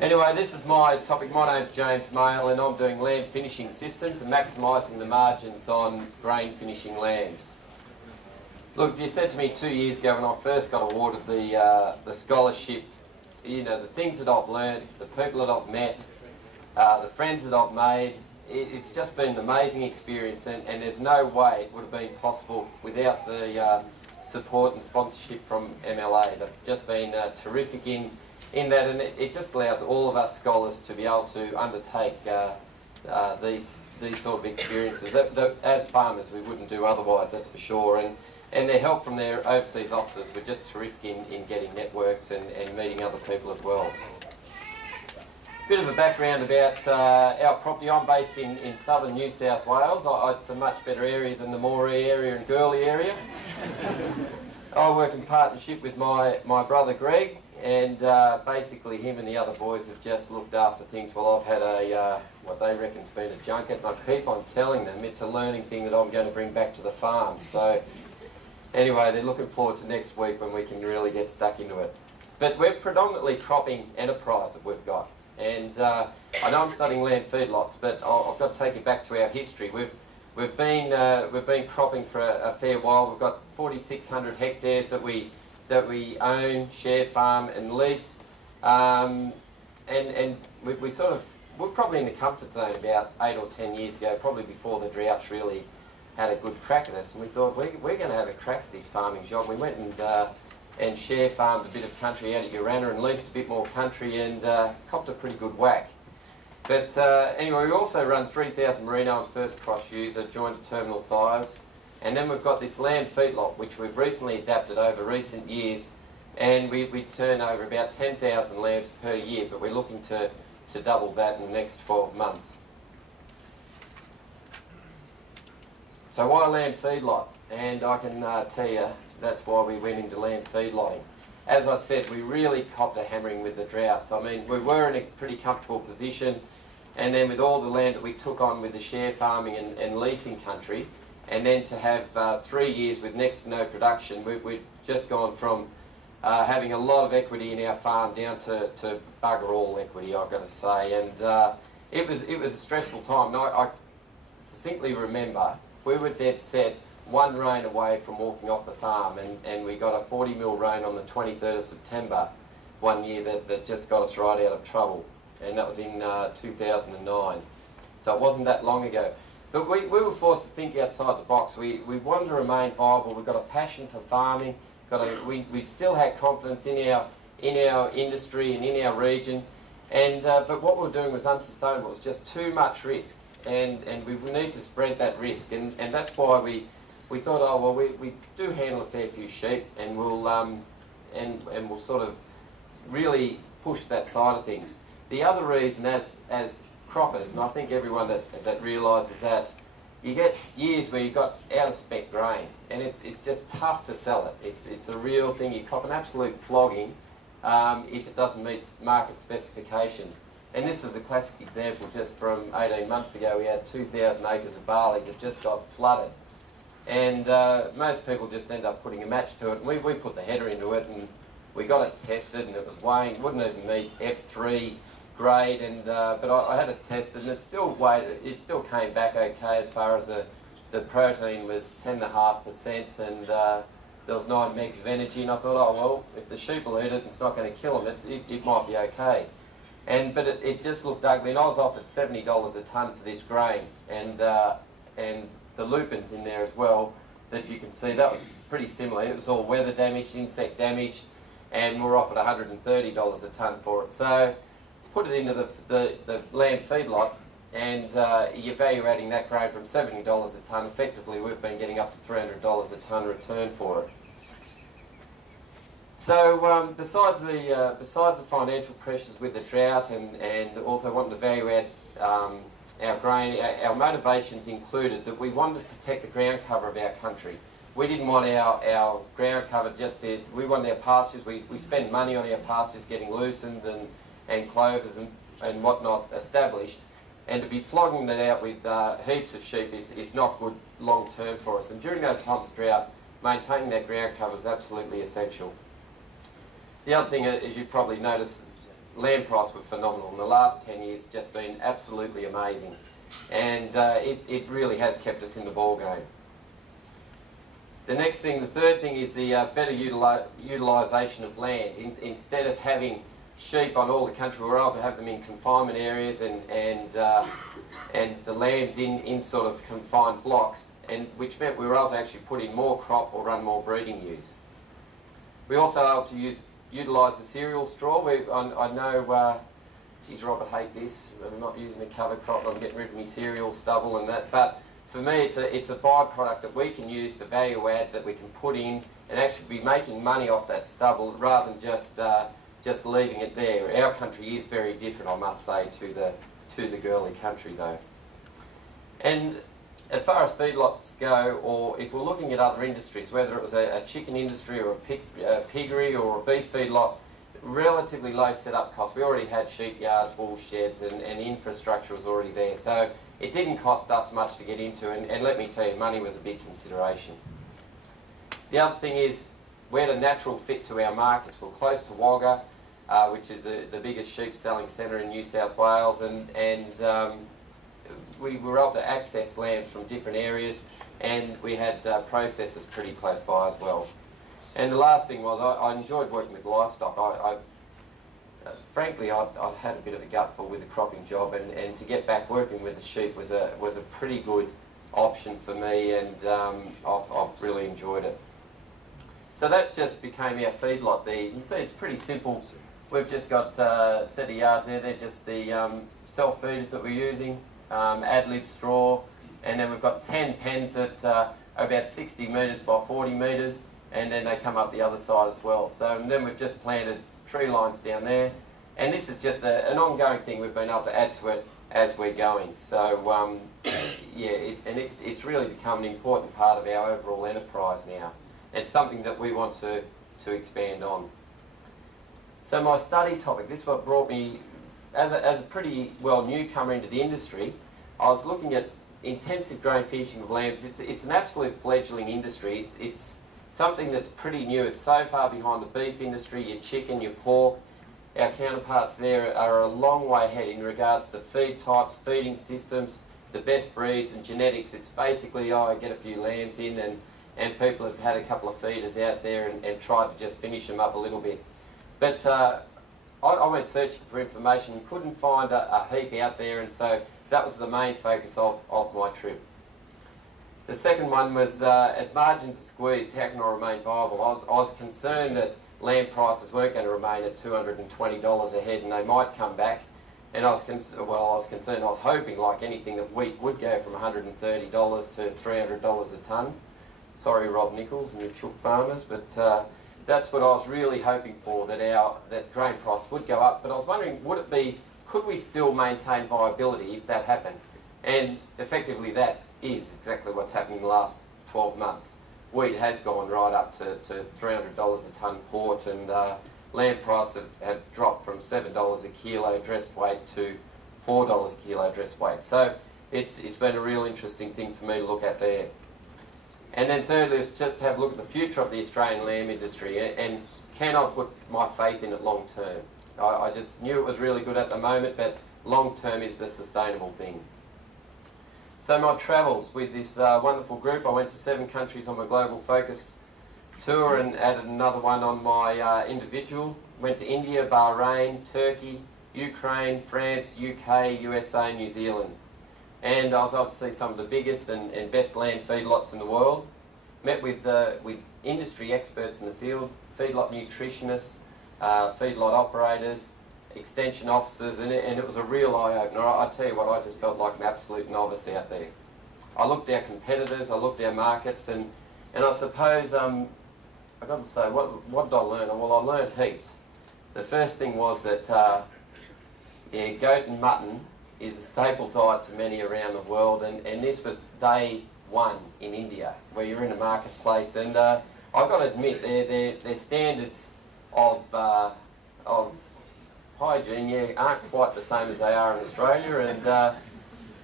Anyway, this is my topic. My name's James Mail and I'm doing land finishing systems and maximising the margins on grain finishing lands. Look, if you said to me 2 years ago when I first got awarded the scholarship, you know, the things that I've learned, the people that I've met, the friends that I've made, it's just been an amazing experience, and there's no way it would have been possible without the support and sponsorship from MLA. They've just been terrific in that, and it just allows all of us scholars to be able to undertake these sort of experiences that as farmers we wouldn't do otherwise, that's for sure. And their help from their overseas officers were just terrific in getting networks and meeting other people as well. Bit of a background about our property. I'm based in southern New South Wales. It's a much better area than the Moree area and Gurley area. I work in partnership with my brother Greg, and basically him and the other boys have just looked after things while I've had what they reckon's been a junket, and I keep on telling them it's a learning thing that I'm going to bring back to the farm. So anyway, they're looking forward to next week when we can really get stuck into it. But we're predominantly cropping enterprise that we've got. And I know I'm studying land feedlots, but I've got to take you back to our history. We've been cropping for a fair while. We've got 4,600 hectares that we own, share, farm, and lease. And we're probably in the comfort zone about 8 or 10 years ago, probably before the droughts really had a good crack at us. And we thought we're going to have a crack at this farming job. We went and share farmed a bit of country out at Urana and leased a bit more country and copped a pretty good whack. But anyway, we also run 3,000 merino and first cross ewes at joint to terminal size. And then we've got this land feedlot, which we've recently adapted over recent years, and we turn over about 10,000 lambs per year, but we're looking to double that in the next 12 months. So why land feedlot? And I can tell you that's why we went into land feedlotting. As I said, we really copped a hammering with the droughts. I mean, we were in a pretty comfortable position, and then with all the land that we took on with the share farming and leasing country, and then to have 3 years with next to no production, we've just gone from having a lot of equity in our farm down to bugger all equity, I've got to say. And it was a stressful time. And I succinctly remember we were dead set one rain away from walking off the farm, and we got a 40 mil rain on the 23rd of September one year that just got us right out of trouble, and that was in 2009, so it wasn't that long ago. But we were forced to think outside the box. We wanted to remain viable. We've got a passion for farming. We still had confidence in our industry and in our region, and but what we were doing was unsustainable. It was just too much risk, and we need to spread that risk, and that's why we thought, oh well, we do handle a fair few sheep, and we'll we'll sort of really push that side of things. The other reason, as croppers, and I think everyone that realises that, you get years where you've got out of spec grain, and it's just tough to sell it. It's a real thing. You cop an absolute flogging if it doesn't meet market specifications. And this was a classic example just from 18 months ago. We had 2,000 acres of barley that just got flooded. And most people just end up putting a match to it. And we put the header into it, and we got it tested, and it was weighing, wouldn't even meet F3 grade. And but I had it tested, and it still came back okay as far as the protein was 10.5%, and there was 9 megs of energy. And I thought, oh well, if the sheep will eat it, and it's not going to kill them, it might be okay. But it just looked ugly, and I was offered $70 a tonne for this grain, and the lupins in there as well, that you can see, that was pretty similar. It was all weather damage, insect damage, and we were offered $130 a tonne for it. So put it into the land feedlot, and you're value adding that grain from $70 a tonne. Effectively, we've been getting up to $300 a tonne return for it. So besides the financial pressures with the drought and also wanting to value add our grain, our motivations included that we wanted to protect the ground cover of our country. We didn't want our ground cover we wanted our pastures. We spend money on our pastures getting loosened and clovers and whatnot established, and to be flogging that out with heaps of sheep is not good long term for us. And during those times of drought, maintaining that ground cover is absolutely essential. The other thing, as you probably noticed, land price was phenomenal. In the last 10 years, just been absolutely amazing. And it really has kept us in the ball game. The next thing, the third thing, is the better utilisation of land. Instead of having sheep on all the country, we're able to have them in confinement areas and the lambs in sort of confined blocks, and which meant we were able to actually put in more crop or run more breeding ewes. We also able to utilise the cereal straw. I know, geez, Rob, I hate this. I'm not using a cover crop. I'm getting rid of my cereal stubble and that. But for me, it's a byproduct that we can use to value add, that we can put in and actually be making money off that stubble rather than just leaving it there. Our country is very different, I must say, to the girly country though. And as far as feedlots go, or if we're looking at other industries, whether it was a chicken industry or a piggery or a beef feedlot, relatively low setup costs. We already had sheep yards, wool sheds, and the infrastructure was already there. So it didn't cost us much to get into, and let me tell you, money was a big consideration. The other thing is, we had a natural fit to our markets. We're close to Wagga, which is the biggest sheep selling centre in New South Wales, and we were able to access land from different areas, and we had processors pretty close by as well. And the last thing was, I enjoyed working with livestock. Frankly, I had a bit of a gutful with the cropping job, and to get back working with the sheep was a pretty good option for me, and I've really enjoyed it. So that just became our feedlot there. You can see it's pretty simple. We've just got a set of yards there. They're just the self-feeders that we're using, ad-lib straw, and then we've got 10 pens that are about 60 metres by 40 metres, and then they come up the other side as well. So and then we've just planted tree lines down there, and this is just an ongoing thing we've been able to add to it as we're going. So yeah, it's really become an important part of our overall enterprise now. It's something that we want to expand on. So my study topic, this is what brought me, as a pretty well newcomer into the industry, I was looking at intensive grain fishing of lambs. It's an absolute fledgling industry. It's something that's pretty new. It's so far behind the beef industry, your chicken, your pork. Our counterparts there are a long way ahead in regards to the feed types, feeding systems, the best breeds and genetics. It's basically, I get a few lambs in, and people have had a couple of feeders out there and tried to just finish them up a little bit. But I went searching for information and couldn't find a heap out there, and so that was the main focus of my trip. The second one was, as margins are squeezed, how can I remain viable? I was concerned that lamb prices weren't going to remain at $220 a head and they might come back. And I was concerned, I was hoping, like anything, that wheat would go from $130 to $300 a tonne. Sorry, Rob Nichols and the chook farmers, but that's what I was really hoping for, that grain price would go up. But I was wondering, could we still maintain viability if that happened? And effectively that is exactly what's happened in the last 12 months. Wheat has gone right up to $300 a tonne port, and lamb prices have dropped from $7 a kilo dressed weight to $4 a kilo dressed weight. So it's been a real interesting thing for me to look at there. And then thirdly is just have a look at the future of the Australian lamb industry, and can I put my faith in it long term? I just knew it was really good at the moment, but long term is the sustainable thing. So my travels with this wonderful group, I went to 7 countries on my global focus tour and added another one on my individual. Went to India, Bahrain, Turkey, Ukraine, France, UK, USA, New Zealand. And I was able to see some of the biggest and best lamb feedlots in the world. Met with industry experts in the field, feedlot nutritionists, feedlot operators, extension officers, and it was a real eye-opener. I tell you what, I just felt like an absolute novice out there. I looked at our competitors, I looked at our markets, and I suppose, I've got to say, what did I learn? Well, I learned heaps. The first thing was that goat and mutton is a staple diet to many around the world, and this was day one in India, where you're in a marketplace, and I've got to admit, their standards of hygiene, aren't quite the same as they are in Australia, and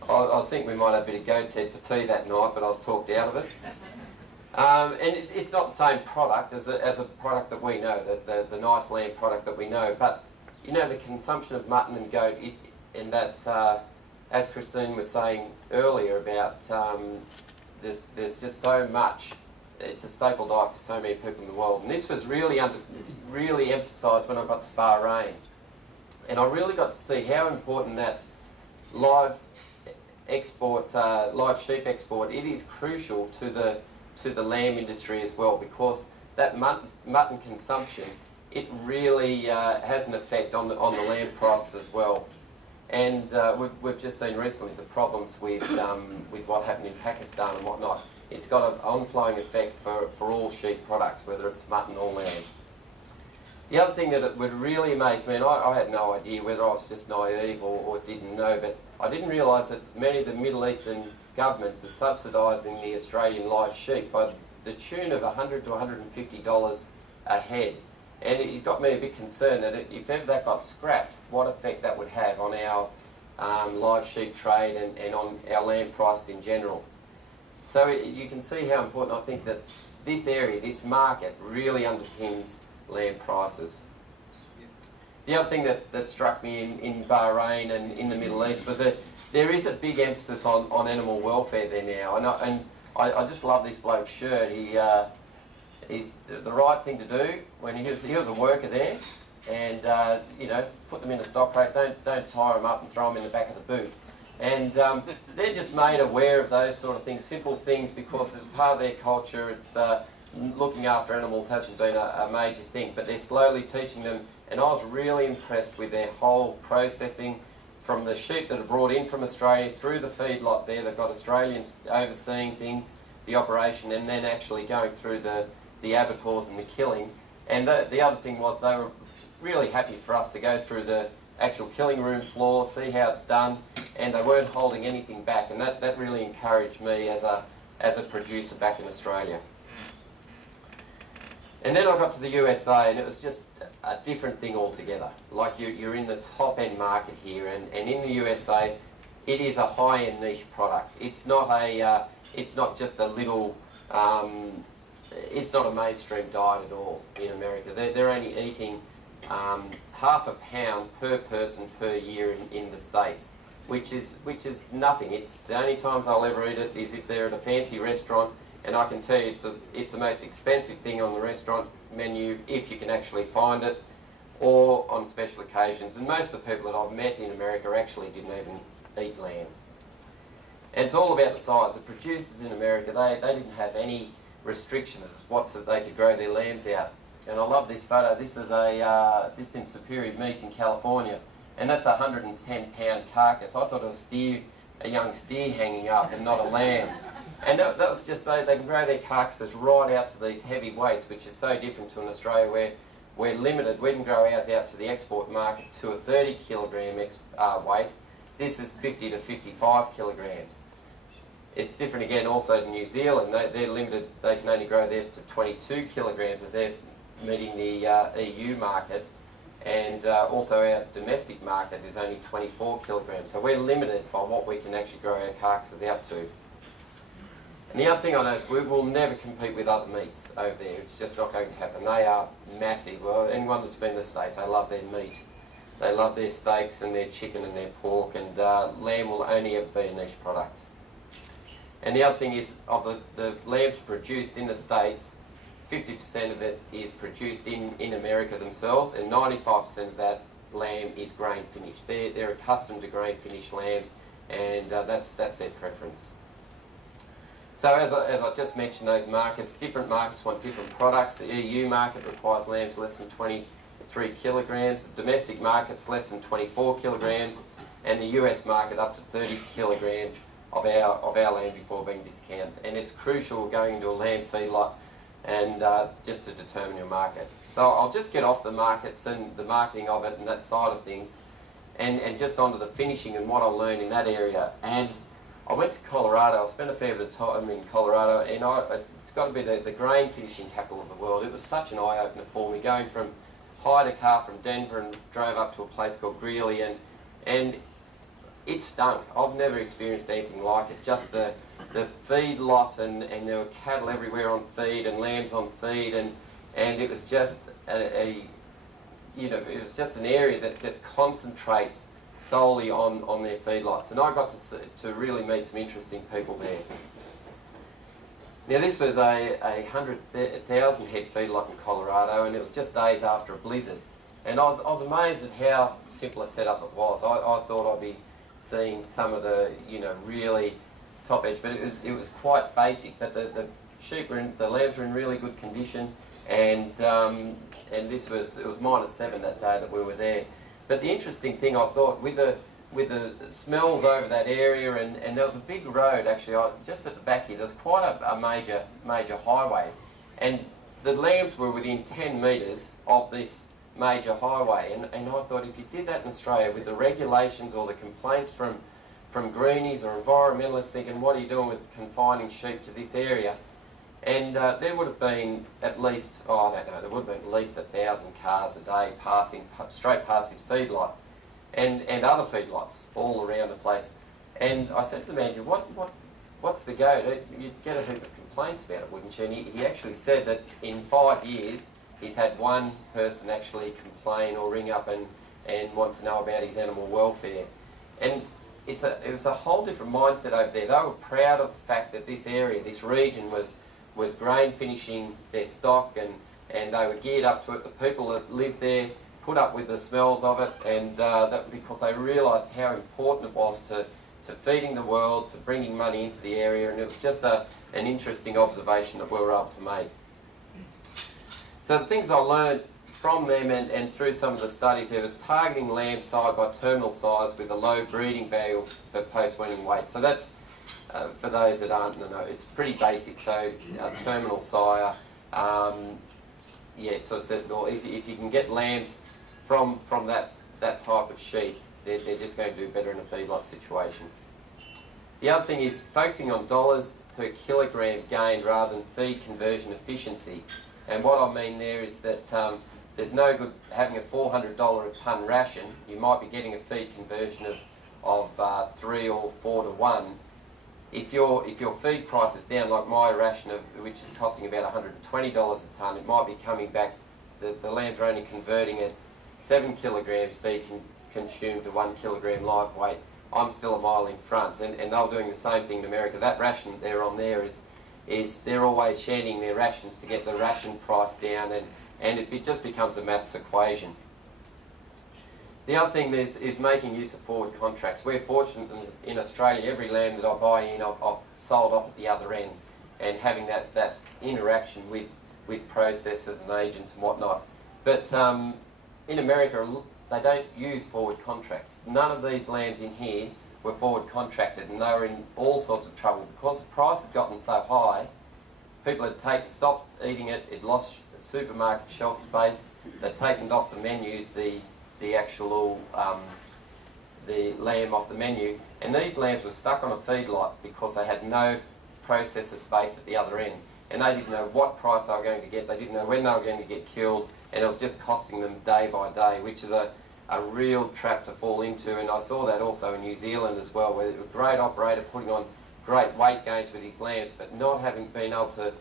I think we might have a bit of goat's head for tea that night, but I was talked out of it. And it's not the same product as a product that we know, the nice lamb product that we know, but you know, the consumption of mutton and goat, and that, as Christine was saying earlier about, there's just so much. It's a staple diet for so many people in the world, and this was really emphasised when I got to Bahrain, and I really got to see how important that live sheep export. It is crucial to the lamb industry as well, because that mutton consumption, it really has an effect on the lamb prices as well. And we've just seen recently the problems with what happened in Pakistan and whatnot. It's got an onflowing effect for all sheep products, whether it's mutton or lamb. The other thing that would really amaze me, and I had no idea whether I was just naive or didn't know, but I didn't realise that many of the Middle Eastern governments are subsidising the Australian live sheep by the tune of $100 to $150 a head. And it got me a bit concerned that if ever that got scrapped, what effect that would have on our live sheep trade and on our lamb prices in general. So you can see how important I think that this area, this market, really underpins lamb prices. The other thing that struck me in Bahrain and in the Middle East was that there is a big emphasis on animal welfare there now. And I just love this bloke's shirt. He's the right thing to do when he was a worker there, and you know, put them in a stock crate. Don't tie them up and throw them in the back of the boot. And they're just made aware of those sort of things, simple things, because as part of their culture, it's looking after animals hasn't been a major thing, but they're slowly teaching them. And I was really impressed with their whole processing, from the sheep that are brought in from Australia through the feedlot there. They've got Australians overseeing things, the operation, and then actually going through the abattoirs and the killing. And the other thing was they were really happy for us to go through the actual killing room floor, see how it's done, and they weren't holding anything back, and that really encouraged me as a producer back in Australia. And then I got to the USA, and it was just a different thing altogether. Like you're in the top end market here, and in the USA, it is a high end niche product. It's not just a little. It's not a mainstream diet at all in America. They're only eating half a pound per person per year in the States, which is nothing. It's the only times I'll ever eat it is if they're at a fancy restaurant, and I can tell you it's the most expensive thing on the restaurant menu if you can actually find it, or on special occasions. And most of the people that I've met in America actually didn't even eat lamb. And it's all about the size. The producers in America, they didn't have any restrictions as what they could grow their lambs out. And I love this photo. This is this in Superior Meats in California, and that's a 110-pound carcass. I thought it was a young steer hanging up and not a lamb. And that was just, they can grow their carcasses right out to these heavy weights, which is so different to in Australia where we're limited. We can grow ours out to the export market to a 30 kilogram weight. This is 50 to 55 kilograms. It's different again also to New Zealand. They're limited, they can only grow theirs to 22 kilograms as they're meeting the EU market, and also our domestic market is only 24 kilograms. So we're limited by what we can actually grow our carcasses out to. And the other thing I know is we will never compete with other meats over there. It's just not going to happen. They are massive. Well, anyone that's been to the States, they love their meat. They love their steaks and their chicken and their pork, and lamb will only ever be a niche product. And the other thing is, of the lambs produced in the States, 50% of it is produced in America themselves, and 95% of that lamb is grain finished. They're accustomed to grain finished lamb, and that's their preference. So as I just mentioned, those markets, different markets want different products. The EU market requires lambs less than 23 kilograms. The domestic market's less than 24 kilograms, and the US market up to 30 kilograms of our lamb before being discounted. And it's crucial going into a lamb feedlot and just to determine your market. So I'll just get off the markets and the marketing of it and that side of things, and just onto the finishing and what I learned in that area. And I went to Colorado. I spent a fair bit of time in Colorado, and it's got to be the grain finishing capital of the world. It was such an eye-opener for me, going from, hired a car from Denver and drove up to a place called Greeley, and it stunk. I've never experienced anything like it. Just the feed lot, and there were cattle everywhere on feed and lambs on feed, and it was just you know, it was just an area that just concentrates solely on their feedlots. And I got to really meet some interesting people there. Now this was a 100,000 head feedlot in Colorado, and it was just days after a blizzard. And I was amazed at how simple a setup it was. I thought I'd be seeing some of the, you know, really top edge, but it was quite basic. But the lambs were in really good condition, and it was -7 that day that we were there. But the interesting thing, I thought, with the smells over that area, and there was a big road actually just at the back here. There's quite a major highway, and the lambs were within 10 metres of this major highway. And I thought, if you did that in Australia with the regulations or the complaints from greenies or environmentalists thinking, what are you doing with confining sheep to this area? And there would have been at least, I don't know, there would have been at least 1,000 cars a day passing straight past this feedlot, and other feedlots all around the place. And I said to the manager, what's the go? You'd get a heap of complaints about it, wouldn't you? And he actually said that in 5 years he's had one person actually complain or ring up and want to know about his animal welfare. And it was a whole different mindset over there. They were proud of the fact that this area, this region was grain finishing their stock, and they were geared up to it. The people that lived there put up with the smells of it, and that because they realised how important it was to feeding the world, to bringing money into the area, and it was just an interesting observation that we were able to make. So the things I learned from them and through some of the studies, there was targeting lamb side by terminal size with a low breeding value for post-weaning weight. So that's, for those that aren't know, it's pretty basic. So terminal sire, yeah, it sort of says it all. If you can get lambs from that type of sheep, they're just going to do better in a feedlot situation. The other thing is focusing on dollars per kilogram gained rather than feed conversion efficiency. And what I mean there is that there's no good having a $400 a tonne ration. You might be getting a feed conversion of 3 or 4 to 1. If your feed price is down, like my ration, which is costing about $120 a tonne, it might be coming back, the lambs are only converting at 7 kilograms feed consumed to 1 kilogram live weight. I'm still a mile in front, and they're doing the same thing in America. That ration they're on there is they're always shedding their rations to get the ration price down, and it just becomes a maths equation. The other thing is making use of forward contracts. We're fortunate in Australia, every lamb that I buy in, I've sold off at the other end, and having that interaction with processors and agents and whatnot. But in America, they don't use forward contracts. None of these lambs in here were forward contracted, and they were in all sorts of trouble because the price had gotten so high. People had stopped eating it. It lost supermarket shelf space. They'd taken it off the menus, the actual the lamb off the menu, and these lambs were stuck on a feedlot because they had no processor space at the other end, and they didn't know what price they were going to get. They didn't know when they were going to get killed, and it was just costing them day by day, which is a real trap to fall into. And I saw that also in New Zealand as well, where a great operator putting on great weight gains with his lambs, but not having been able to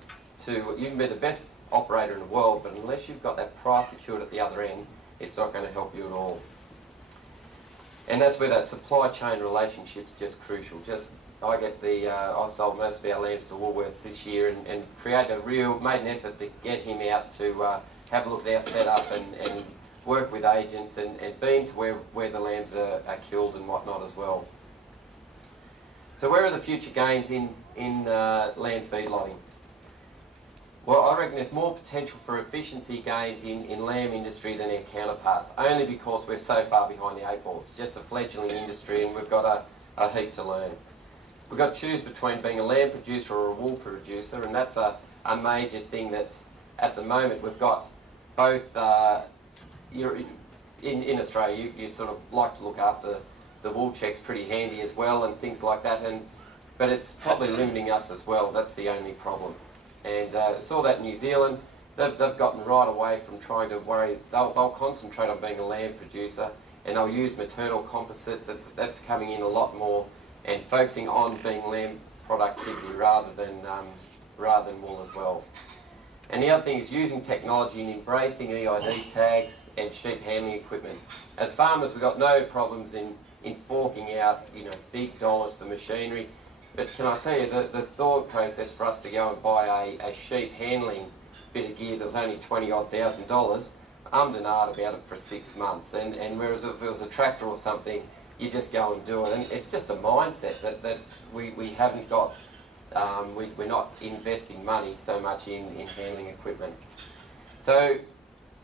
you can be the best operator in the world, but unless you've got that price secured at the other end, it's not going to help you at all. And that's where that supply chain relationship's just crucial. I've sold most of our lambs to Woolworths this year, and made an effort to get him out to have a look at our setup and work with agents and been to where the lambs are killed and whatnot as well. So where are the future gains in lamb feedlotting? Well, I reckon there's more potential for efficiency gains in lamb industry than our counterparts, only because we're so far behind the eight ball. It's just a fledgling industry, and we've got a heap to learn. We've got to choose between being a lamb producer or a wool producer, and that's a major thing that at the moment we've got both. In Australia, you sort of like to look after the wool checks pretty handy as well and things like that, but it's probably limiting us as well. That's the only problem. And I saw that in New Zealand. They've gotten right away from trying to worry. They'll concentrate on being a lamb producer, and they'll use maternal composites. That's coming in a lot more, and focusing on being lamb productivity rather than wool as well. And the other thing is using technology and embracing EID tags and sheep handling equipment. As farmers, we've got no problems in forking out, you know, big dollars for machinery. But can I tell you, the thought process for us to go and buy a sheep handling bit of gear that was only $20,000, and about it for 6 months. And whereas if it was a tractor or something, you just go and do it. And it's just a mindset that we haven't got. We're not investing money so much in handling equipment. So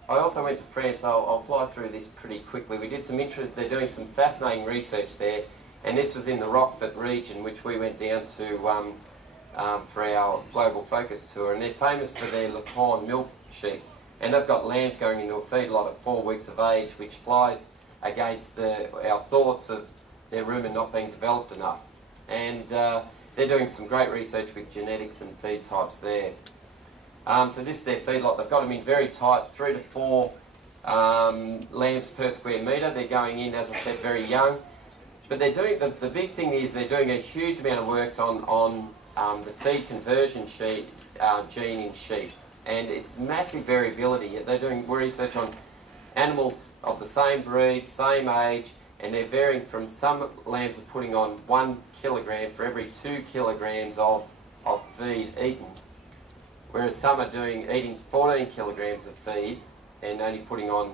I also went to France. I'll fly through this pretty quickly. We did some they're doing some fascinating research there, and this was in the Rockford region, which we went down to for our global focus tour. And they're famous for their Lecon milk sheep, and they've got lambs going into a feedlot at 4 weeks of age, which flies against our thoughts of their rumen not being developed enough. And they're doing some great research with genetics and feed types there. So this is their feedlot. They've got them in very tight, 3 to 4 lambs per square metre. They're going in, as I said, very young. But they're doing, the big thing is they're doing a huge amount of work on the feed conversion gene in sheep. And it's massive variability. They're doing research on animals of the same breed, same age, and they're varying from some lambs are putting on 1 kilogram for every 2 kilograms of feed eaten, whereas some are eating 14 kilograms of feed and only putting on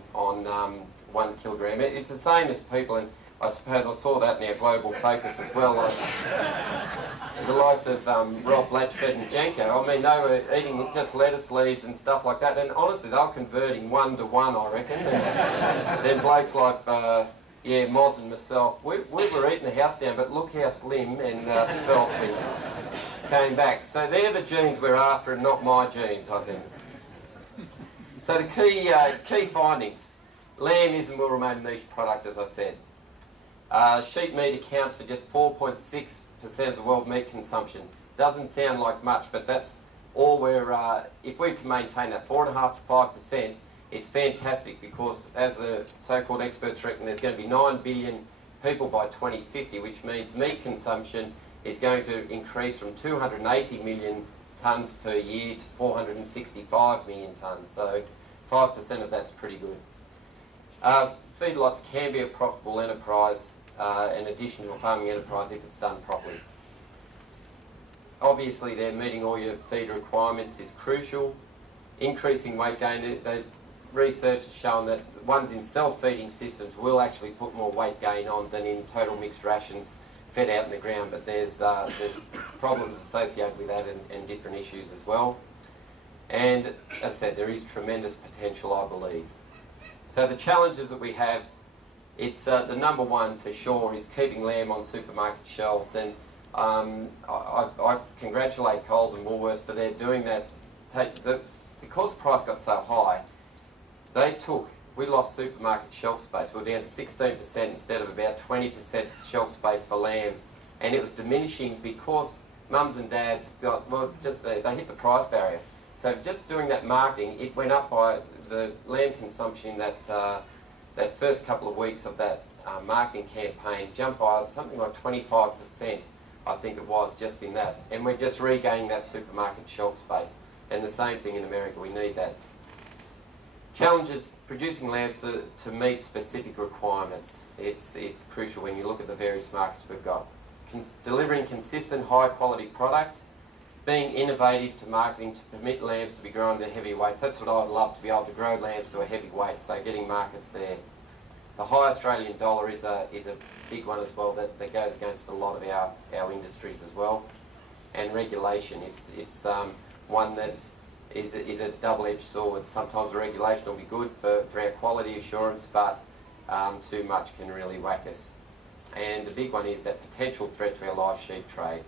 1 kilogram. It's the same as people, and I suppose I saw that in our global focus as well. Like the likes of Rob Blatchford and Janko, I mean, they were eating just lettuce leaves and stuff like that, and honestly, they were converting 1 to 1, I reckon. And then blokes like Moz and myself, we were eating the house down, but look how slim and svelte we came back. So they're the genes we're after, and not my genes, I think. So the key findings: lamb is and will remain a niche product, as I said. Sheep meat accounts for just 4.6% of the world meat consumption. Doesn't sound like much, but that's all we're. If we can maintain that 4.5 to 5%. It's fantastic, because as the so-called experts reckon, there's going to be 9 billion people by 2050, which means meat consumption is going to increase from 280 million tonnes per year to 465 million tonnes. So 5% of that's pretty good. Feedlots can be a profitable enterprise, in addition to a farming enterprise, if it's done properly. Obviously, they're meeting all your feed requirements is crucial. Increasing weight gain, research has shown that ones in self-feeding systems will actually put more weight gain on than in total mixed rations fed out in the ground, but there's problems associated with that and different issues as well. And as I said, there is tremendous potential, I believe. So the challenges that we have, it's the number one for sure is keeping lamb on supermarket shelves, and I congratulate Coles and Woolworths for their doing that. Because the price got so high, we lost supermarket shelf space. We were down to 16% instead of about 20% shelf space for lamb. And it was diminishing because mums and dads they hit the price barrier. So just doing that marketing, it went up by the lamb consumption that first couple of weeks of that marketing campaign, jumped by something like 25%, I think it was, just in that. And we're just regaining that supermarket shelf space. And the same thing in America, we need that. Challenges: producing lambs to meet specific requirements. It's crucial when you look at the various markets we've got. Delivering consistent high quality product, being innovative to marketing to permit lambs to be grown to heavy weights. That's what I'd love, to be able to grow lambs to a heavy weight, so getting markets there. The high Australian dollar is a big one as well, that goes against a lot of our industries as well. And regulation, it's one that is a double-edged sword. Sometimes the regulation will be good for our quality assurance, but too much can really whack us. And the big one is that potential threat to our live sheep trade.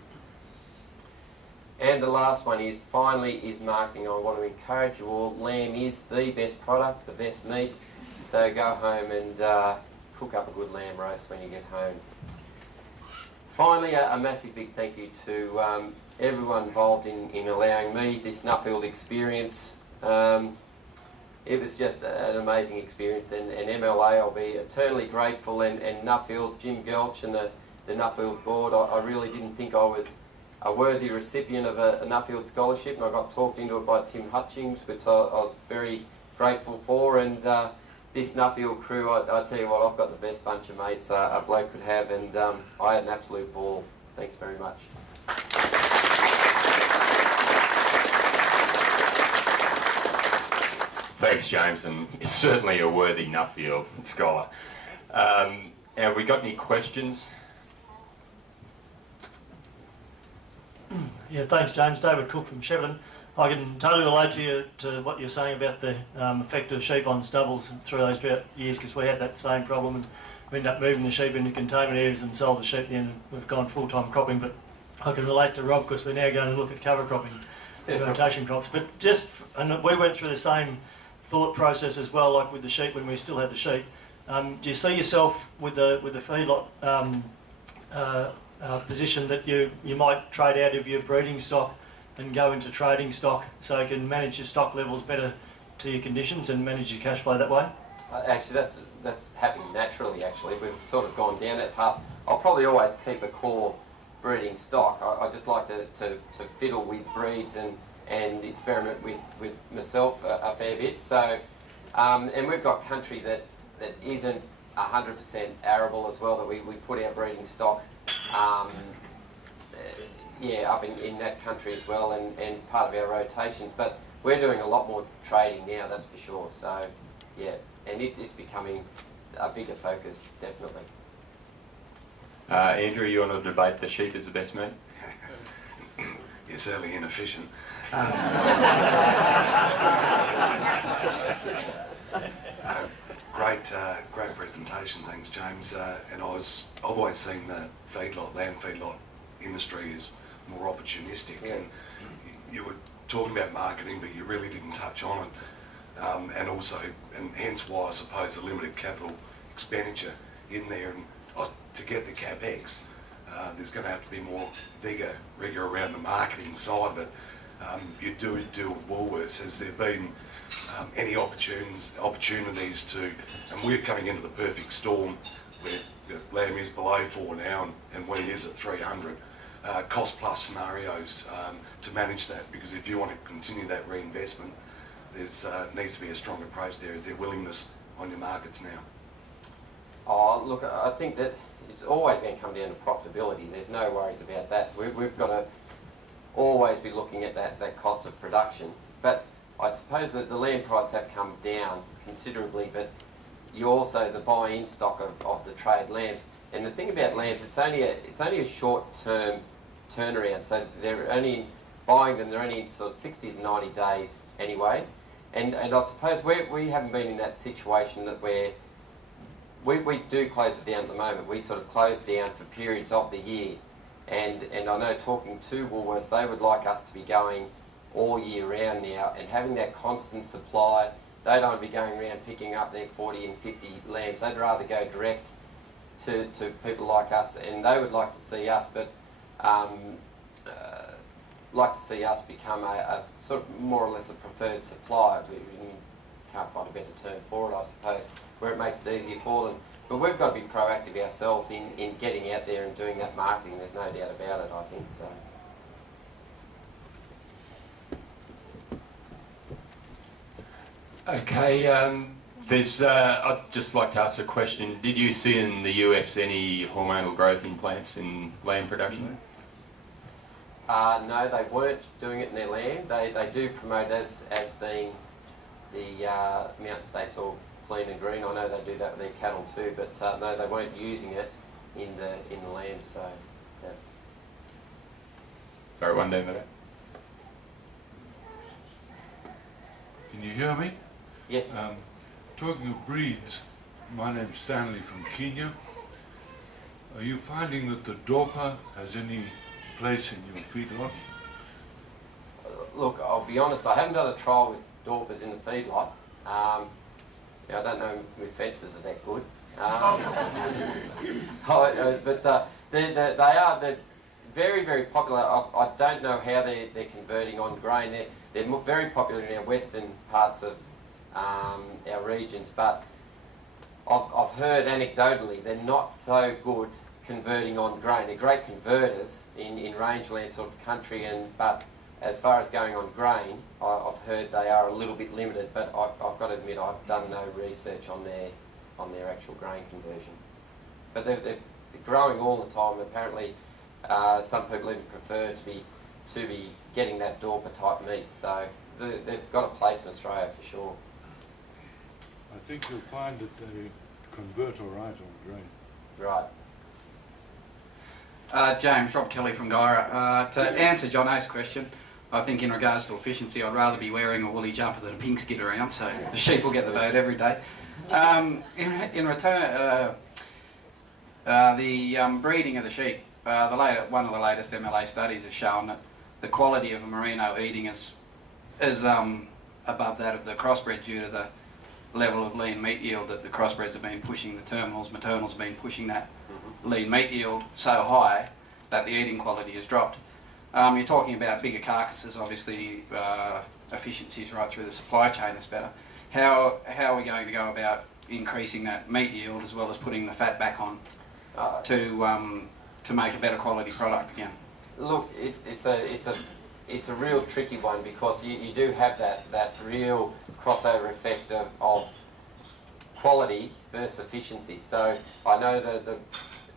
And the last one is, finally, is marketing. I want to encourage you all, lamb is the best product, the best meat, so go home and cook up a good lamb roast when you get home. Finally, a massive big thank you to everyone involved in allowing me this Nuffield experience. It was just an amazing experience, and MLA, I'll be eternally grateful, and Nuffield, Jim Gelch and the Nuffield board, I really didn't think I was a worthy recipient of a Nuffield scholarship, and I got talked into it by Tim Hutchings, which I was very grateful for. And this Nuffield crew, I tell you what, I've got the best bunch of mates a bloke could have, and I had an absolute ball. Thanks very much. Thanks, James, and you're certainly a worthy Nuffield scholar. Have we got any questions? Yeah, thanks, James. David Cook from Shepparton. I can totally relate to what you're saying about the effect of sheep on stubbles through those drought years, because we had that same problem, and we ended up moving the sheep into containment areas and sold the sheep then, and we've gone full-time cropping. But I can relate to Rob, because we're now going to look at cover cropping, rotation crops. But and we went through the same thought process as well, like with the sheep when we still had the sheep. Do you see yourself with the feedlot position that you might trade out of your breeding stock and go into trading stock, so you can manage your stock levels better to your conditions and manage your cash flow that way? Actually, that's happened naturally. Actually, we've sort of gone down that path. I'll probably always keep a core breeding stock. I just like to fiddle with breeds and experiment with myself a fair bit. So, and we've got country that isn't 100% arable as well, that we put our breeding stock up in that country as well, and part of our rotations. But we're doing a lot more trading now, that's for sure. So, yeah, and it's becoming a bigger focus, definitely. Andrew, you want to debate the sheep is the best meat? You're certainly inefficient. Great presentation, thanks, James. And I've always seen the land feedlot industry is more opportunistic. Yeah. And you were talking about marketing, but you really didn't touch on it. And hence why I suppose the limited capital expenditure in there, and to get the capex, there's going to have to be more rigor around the marketing side of it. You do deal with Woolworths. Has there been any opportunities to, and we're coming into the perfect storm where the lamb is below 4 now and wheat is at 300, cost plus scenarios to manage that, because if you want to continue that reinvestment, there's needs to be a strong approach there. Is there willingness on your markets now? Oh, look, I think that it's always going to come down to profitability. There's no worries about that. We've got to always be looking at that cost of production. But I suppose that the land price have come down considerably, but you also the buy-in stock of the trade lambs. And the thing about lambs, it's only a short-term turnaround. So they're only buying them. They're only in sort of 60 to 90 days anyway. And I suppose we haven't been in that situation that we do close it down at the moment. We sort of close down for periods of the year. And I know, talking to Woolworths, they would like us to be going all year round now and having that constant supply. They don't want to be going around picking up their 40 and 50 lambs. They'd rather go direct to people like us, and they would like to see us, but become a sort of more or less a preferred supplier. We can't find a better term for it, I suppose, where it makes it easier for them. But we've got to be proactive ourselves in getting out there and doing that marketing. There's no doubt about it, I think so. Okay, I'd just like to ask a question. Did you see in the US any hormonal growth implants in lamb production? No, they weren't doing it in their lamb. They do promote as being the Mountain States all clean and green. I know they do that with their cattle too, but no, they weren't using it in the lamb. So, yeah. Sorry, one down there. Can you hear me? Yes. Talking of breeds, my name's Stanley from Kenya. Are you finding that the Dorper has any place in your feedlot? Look, I'll be honest, I haven't done a trial with Dorpers in the feedlot. I don't know if my fences are that good. They're very, very popular. I don't know how they're converting on grain. They're very popular in our western parts of our regions, but I've heard anecdotally they're not so good converting on grain. They're great converters in rangeland sort of country, but as far as going on grain, I've heard they are a little bit limited. But I've got to admit, I've done no research on their actual grain conversion. But they're growing all the time. Apparently, some people even prefer to be getting that Dorper type meat. So they've got a place in Australia for sure. I think you'll find that they convert all right on grain. Right. James, Rob Kelly from Gyra. To answer Jono's question, I think in regards to efficiency, I'd rather be wearing a woolly jumper than a pink skid around, so the sheep will get the vote every day. In return, the breeding of the sheep, one of the latest MLA studies has shown that the quality of a merino eating is above that of the crossbred due to the level of lean meat yield that the crossbreds have been pushing. The maternals have been pushing that lean meat yield so high that the eating quality has dropped. You're talking about bigger carcasses, obviously efficiencies right through the supply chain is better. How are we going to go about increasing that meat yield as well as putting the fat back on to make a better quality product again? Look, it's a real tricky one because you do have that real crossover effect of quality versus efficiency. So I know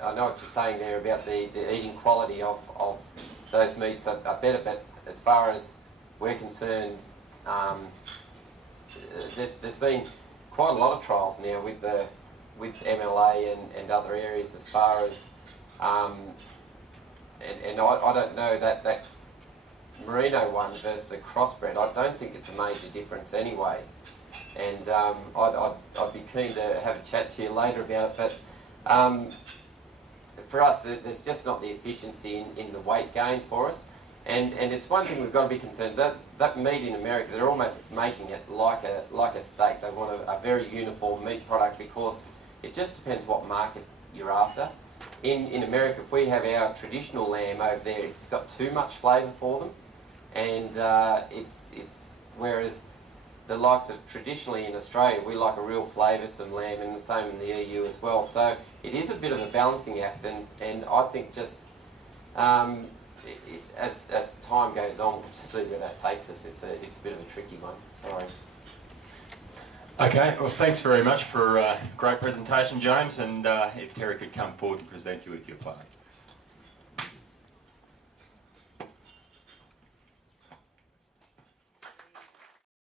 I know what you're saying there about the eating quality of those meats are better, but as far as we're concerned, there's been quite a lot of trials now with MLA and other areas as far as and I don't know that merino one versus a crossbred. I don't think it's a major difference anyway, and I'd be keen to have a chat to you later about it. But for us, there's just not the efficiency in the weight gain for us, and it's one thing we've got to be concerned that meat in America, they're almost making it like a steak. They want a very uniform meat product because it just depends what market you're after. In America, if we have our traditional lamb over there, it's got too much flavour for them, and it's whereas the likes of traditionally in Australia, we like a real flavoursome lamb, and the same in the EU as well. So it is a bit of a balancing act, and I think just as time goes on, we'll just see where that takes us. It's a bit of a tricky one. Sorry. Okay, well thanks very much for a great presentation, James, and if Terry could come forward and present you with your plate.